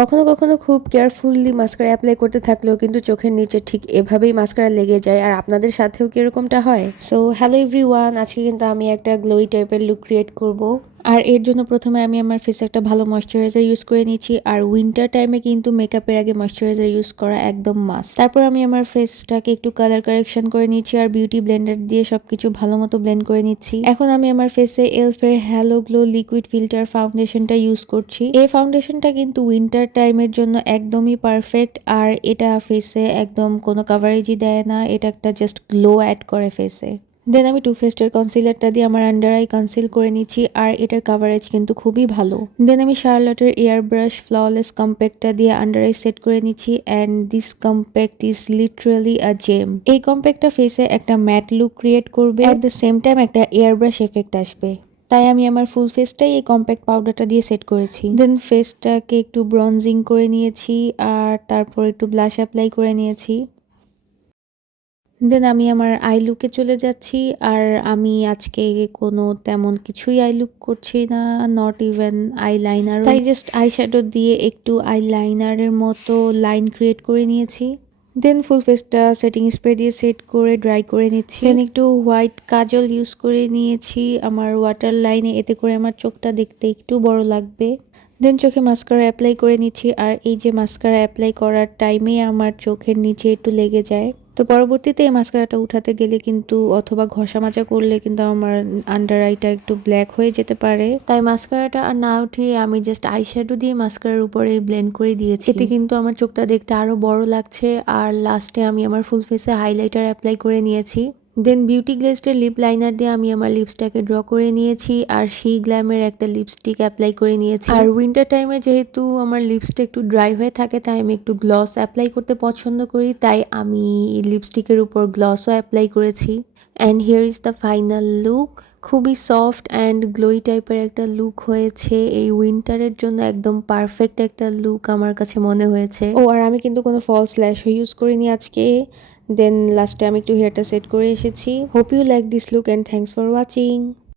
কখনো কখনো খুব কেয়ারফুলি মাস্কারা অ্যাপ্লাই করতে থাকলেও কিন্তু চোখের নিচে ঠিক এভাবেই মাস্কারা লেগে যায়। আর আপনাদের সাথেও কি এরকমটা হয়? সো হ্যালো এভরিওয়ান, আজকে কিন্তু আমি একটা গ্লোই টাইপের লুক ক্রিয়েট করব। আর এর জন্য প্রথমে আমি আমার ফেসে একটা ভালো ময়শ্চারাইজার ইউজ করে নিচ্ছি। আর উইন্টার টাইমে কিন্তু মেকআপের আগে ময়শ্চারাইজার ইউজ করা একদম মাস্ট। তারপর আমি আমার ফেসটাকে একটু কালার কারেকশন করে নিচ্ছি আর বিউটি ব্লেন্ডার দিয়ে সবকিছু ভালো মতো ব্লেন্ড করে নিচ্ছি। এখন আমি আমার ফেসে এলফের হ্যালো গ্লো লিকুইড ফিল্টার ফাউন্ডেশনটা ইউজ করছি। এই ফাউন্ডেশনটা কিন্তু উইন্টার টাইমের জন্য একদমই পারফেক্ট। আর এটা ফেসে একদম কোনো কাভারেজই দেয় না, এটা একটা জাস্ট গ্লো অ্যাড করে ফেসে। দেন আমি টু ফেস্টের কনসিলারটা দিয়ে আমার আন্ডার আই কনসিল করে নিচ্ছি আর এটার কাভারেজ কিন্তু খুবই ভালো। দেন আমি শার্লটের এয়ার ব্রাশ ফ্ললেস কম্প্যাক্টটা দিয়ে আন্ডার আই সেট করে নিচ্ছি and this compact is literally a gem. এই কম্প্যাক্টটা ফেসে একটা ম্যাট লুক ক্রিয়েট করবে, অ্যাট দ্য সেম টাইম একটা এয়ার ব্রাশ এফেক্ট আসবে। তাই আমি আমার ফুল ফেসটাই এই কম্প্যাক্ট পাউডারটা দিয়ে সেট করেছি। দেন ফেসটাকে একটু ব্রঞ্জিং করে নিয়েছি আর তারপর একটু ব্লাশ অ্যাপ্লাই করে নিয়েছি। দেন আমি আমার আই লুকে চলে যাচ্ছি। আর আমি আজকে কোনো তেমন কিছুই আই লুক করছি না, নট ইভেন আই লাইনার। তাই জাস্ট আই শ্যাডো দিয়ে একটু আই লাইনারের মতো লাইন ক্রিয়েট করে নিয়েছি। দেন ফুল ফেসটা সেটিং স্প্রে দিয়ে সেট করে ড্রাই করে নিচ্ছি। দেন একটু হোয়াইট কাজল ইউজ করে নিয়েছি আমার ওয়াটার লাইনে, এতে করে আমার চোখটা দেখতে একটু বড় লাগবে। দেন চোখে মাস্কারা অ্যাপ্লাই করে নিচ্ছি। আর এই যে মাস্কারা অ্যাপ্লাই করার টাইমে আমার চোখের নিচে একটু লেগে যায়, তো পরবর্তীতে এই মাস্কারাটা উঠাতে গেলে কিন্তু অথবা ঘষা মাজা করলে কিন্তু আমার আন্ডার আইটা একটু ব্ল্যাক হয়ে যেতে পারে। তাই মাস্কারাটা আর না উঠিয়ে আমি জাস্ট আই শ্যাডো দিয়ে মাস্কারার উপরে ব্লেন্ড করে দিয়েছি। এতে কিন্তু আমার চোখটা দেখতে আরো বড় লাগছে। আর লাস্টে আমি আমার ফুল ফেসে হাইলাইটার অ্যাপ্লাই করে নিয়েছি। দেন বিউটি গ্লেজের লিপ লাইনার দিয়ে আমি আমার লিপসটাকে ড্র করে নিয়েছি আর শি গ্ল্যামের একটা লিপস্টিক অ্যাপ্লাই করে নিয়েছি। আর উইন্টার টাইমে যেহেতু আমার লিপসটা একটু ড্রাই হয়ে থাকে, তাই আমি একটু গ্লস অ্যাপ্লাই করতে পছন্দ করি, তাই আমি লিপস্টিকের উপর গ্লসও অ্যাপ্লাই করেছি। And here is the final look. খুবই সফট অ্যান্ড গ্লোই টাইপের একটা লুক হয়েছে। এই উইন্টারের জন্য একদম পারফেক্ট একটা লুক আমার কাছে মনে হয়েছে। ও আর আমি কিন্তু কোনো ফলস ল্যাশও ইউজ করিনি আজকে। দেন লাস্টে আমি একটু হেয়ারটা সেট করে এসেছি। Hope you like this look and thanks for watching.